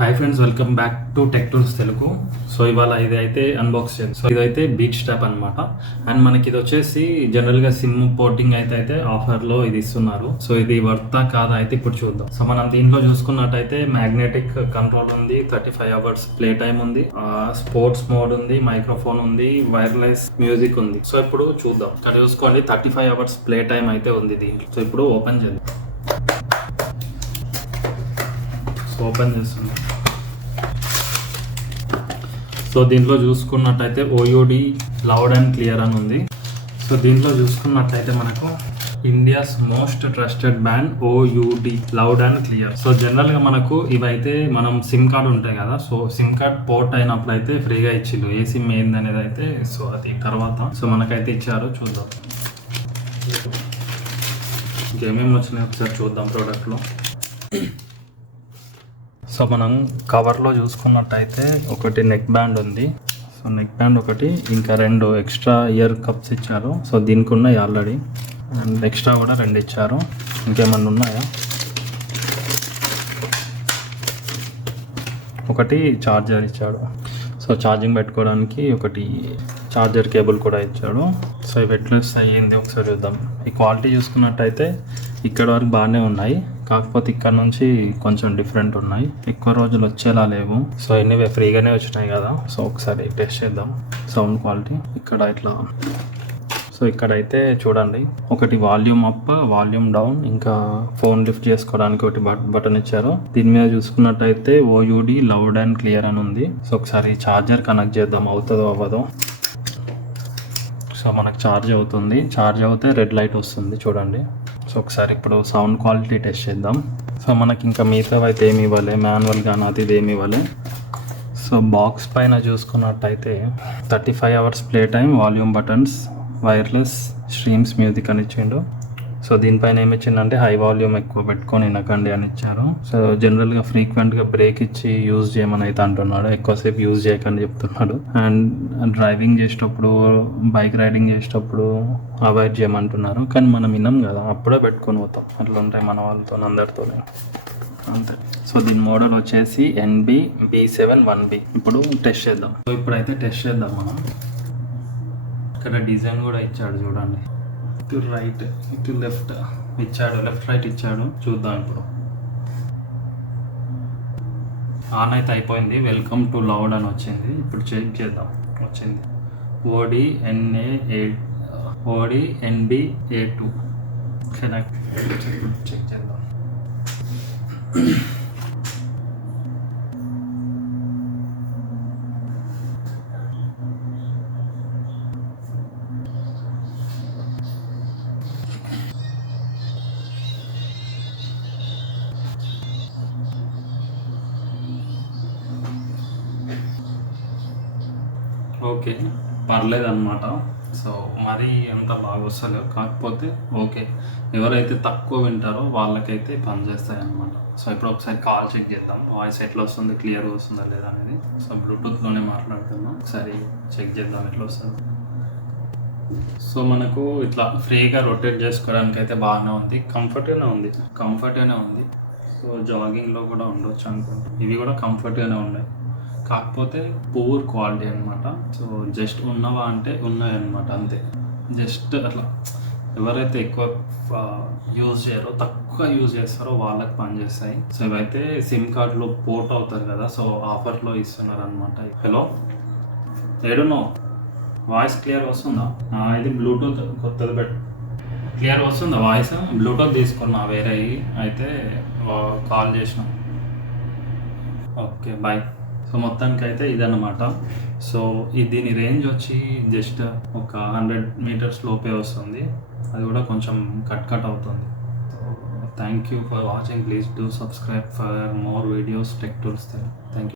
Hi friends, welcome back to tech tools Telugu. So ఇవాళ ఇది అయితే అన్బాక్స్ చేయండి. సో ఇదైతే బీచ్ స్టాప్ అనమాట. అండ్ మనకి ఇది వచ్చేసి జనరల్గా సిమ్ పోర్టింగ్ అయితే ఆఫర్లో ఇది ఇస్తున్నారు. సో ఇది వర్తా కాదా అయితే ఇప్పుడు చూద్దాం. సో మనం దీంట్లో చూసుకున్నట్టయితే మ్యాగ్నెటిక్ కంట్రోల్ ఉంది, 35 అవర్స్ ప్లే టైమ్ ఉంది, స్పోర్ట్స్ మోడ్ ఉంది, మైక్రోఫోన్ ఉంది, వైర్లెస్ మ్యూజిక్ ఉంది. సో ఇప్పుడు చూద్దాం. ఇక్కడ చూసుకోండి, 35 అవర్స్ ప్లే టైమ్ అయితే ఉంది దీంట్లో. సో ఇప్పుడు ఓపెన్ చేద్దాం. ఓపెన్ చేస్తున్నాం. సో దీంట్లో చూసుకున్నట్టయితే ఓయూడి లౌడ్ అండ్ క్లియర్ అని ఉంది. సో దీంట్లో చూసుకున్నట్టయితే మనకు ఇండియాస్ మోస్ట్ ట్రస్టెడ్ బ్రాండ్ ఓయూడి లౌడ్ అండ్ క్లియర్. సో జనరల్గా మనకు ఇవైతే మనం సిమ్ కార్డ్ ఉంటాయి కదా, సో సిమ్ కార్డ్ పోర్ట్ అయినప్పుడు అయితే ఫ్రీగా ఇచ్చిండు. ఏ సిమ్ ఏంది అనేది అయితే సో అది తర్వాత సో మనకైతే ఇచ్చారు. చూద్దాం ఇంకేమేమి వచ్చినాయి ఒకసారి చూద్దాం ప్రోడక్ట్లో. సో మనం కవర్లో చూసుకున్నట్టయితే ఒకటి నెక్ బ్యాండ్ ఉంది. సో నెక్ బ్యాండ్ ఒకటి, ఇంకా 2 ఎక్స్ట్రా ఇయర్ కప్స్ ఇచ్చారు. సో దీనికి ఉన్నాయి ఆల్రెడీ, అండ్ ఎక్స్ట్రా కూడా 2 ఇచ్చారు. ఇంకేమన్నా ఉన్నాయా? ఒకటి ఛార్జర్ ఇచ్చాడు. సో ఛార్జింగ్ పెట్టుకోవడానికి ఒకటి ఛార్జర్ కేబుల్ కూడా ఇచ్చాడు. సో ఇవి ఎట్లా అయ్యింది ఒకసారి చూద్దాం. ఈ క్వాలిటీ చూసుకున్నట్టయితే ఇక్కడ వరకు బాగానే ఉన్నాయి, కాకపోతే ఇక్కడ నుంచి కొంచెం డిఫరెంట్ ఉన్నాయి, ఎక్కువ రోజులు వచ్చేలా లేవు. సో ఎనీవే ఫ్రీగానే వచ్చినాయి కదా, సో ఒకసారి టెస్ట్ చేద్దాం సౌండ్ క్వాలిటీ. ఇక్కడ ఇట్లా సో ఇక్కడైతే చూడండి, ఒకటి వాల్యూమ్ అప్, వాల్యూమ్ డౌన్, ఇంకా ఫోన్ లిఫ్ట్ చేసుకోవడానికి ఒకటి బటన్ ఇచ్చారు. దీని మీద చూసుకున్నట్టయితే ఓయూడి లౌడ్ అండ్ క్లియర్ అని ఉంది. సో ఒకసారి ఛార్జర్ కనెక్ట్ చేద్దాం, అవుతుందో అవ్వదో. సో మనకు ఛార్జ్ అవుతుంది, ఛార్జ్ అవుతే రెడ్ లైట్ వస్తుంది చూడండి. సో ఒకసారి ఇప్పుడు సౌండ్ క్వాలిటీ టెస్ట్ చేద్దాం. సో మనకి ఇంకా మిగతావి అయితే ఏమి ఇవ్వలే, మాన్యువల్ కానీ అది ఇది ఏమి ఇవ్వలే. సో బాక్స్ పైన చూసుకున్నట్టయితే 35 hours play time, volume buttons, wireless streams music అని ఇచ్చిండు. సో దీనిపైన ఏమి ఇచ్చిందంటే హై వాల్యూమ్ ఎక్కువ పెట్టుకొని వినకండి అని ఇచ్చారు. సో జనరల్గా ఫ్రీక్వెంట్గా బ్రేక్ ఇచ్చి యూజ్ చేయమని అయితే అంటున్నాడు, ఎక్కువసేపు యూజ్ చేయకని చెప్తున్నాడు. అండ్ డ్రైవింగ్ చేసేటప్పుడు, బైక్ రైడింగ్ చేసేటప్పుడు అవాయిడ్ చేయమంటున్నారు. కానీ మనం విన్నాం కదా, అప్పుడే పెట్టుకొని పోతాం. అట్లా ఉంటాయి మన వాళ్ళతో అందరితోనే అంతే. సో దీని మోడల్ వచ్చేసి NB B7-1B. ఇప్పుడు టెస్ట్ చేద్దాం. సో ఇప్పుడైతే టెస్ట్ చేద్దాం మనం. ఇక్కడ డిజైన్ కూడా ఇచ్చాడు చూడండి, ఇటు రైట్ ఇటు లెఫ్ట్ ఇచ్చాడు, లెఫ్ట్ రైట్ ఇచ్చాడు. చూద్దాం ఇప్పుడు. ఆన్ అయితే అయిపోయింది, వెల్కమ్ టు లౌడ్ అని వచ్చింది. ఇప్పుడు చెక్ చేద్దాం. వచ్చింది OD NB-A2 కనెక్ట్. చెక్ చేద్దాం. ఓకే, పర్లేదు అనమాట. సో మరీ అంత బాగా వస్తలేవు, కాకపోతే ఓకే, ఎవరైతే తక్కువ వింటారో వాళ్ళకైతే పనిచేస్తాయి అనమాట. సో ఇప్పుడు ఒకసారి కాల్ చెక్ చేద్దాం, వాయిస్ ఎట్లా వస్తుంది, క్లియర్గా వస్తుందా లేదా అనేది. సో బ్లూటూత్లోనే మాట్లాడుతున్నాం, ఒకసారి చెక్ చేద్దాం ఎట్లా వస్తుంది. సో మనకు ఇట్లా ఫ్రీగా రొటేట్ చేసుకోవడానికి అయితే బాగానే ఉంది, కంఫర్ట్గానే ఉంది. సో జాగింగ్లో కూడా ఉండొచ్చు అనుకుంటా. ఇవి కూడా కంఫర్ట్గానే ఉన్నాయి, కాకపోతే పూర్ క్వాలిటీ అనమాట. సో జస్ట్ ఉన్నవా అంటే ఉన్నాయి అనమాట, అంతే. జస్ట్ అట్లా ఎవరైతే ఎక్కువ యూజ్ చేయరో, తక్కువ యూజ్ చేస్తారో వాళ్ళకి పనిచేస్తాయి. సో ఇవైతే సిమ్ కార్డులో పోర్ట్ అవుతారు కదా, సో ఆఫర్లో ఇస్తున్నారు అనమాట. హలో, ఏడునో వాయిస్ క్లియర్ వస్తుందా? ఇది బ్లూటూత్ కొత్తది క్లియర్ వస్తుందా వాయిస్? బ్లూటూత్ తీసుకున్నా వేరే అయితే కాల్ చేసిన. Okay, bye. సో మొత్తానికి అయితే ఇదన్నమాట. సో దీని రేంజ్ వచ్చి జస్ట్ ఒక 100 మీటర్స్ లోపే వస్తుంది, అది కూడా కొంచెం కట్ అవుతుంది. So thank you for watching. Please do subscribe for more videos tech tools. Thank you.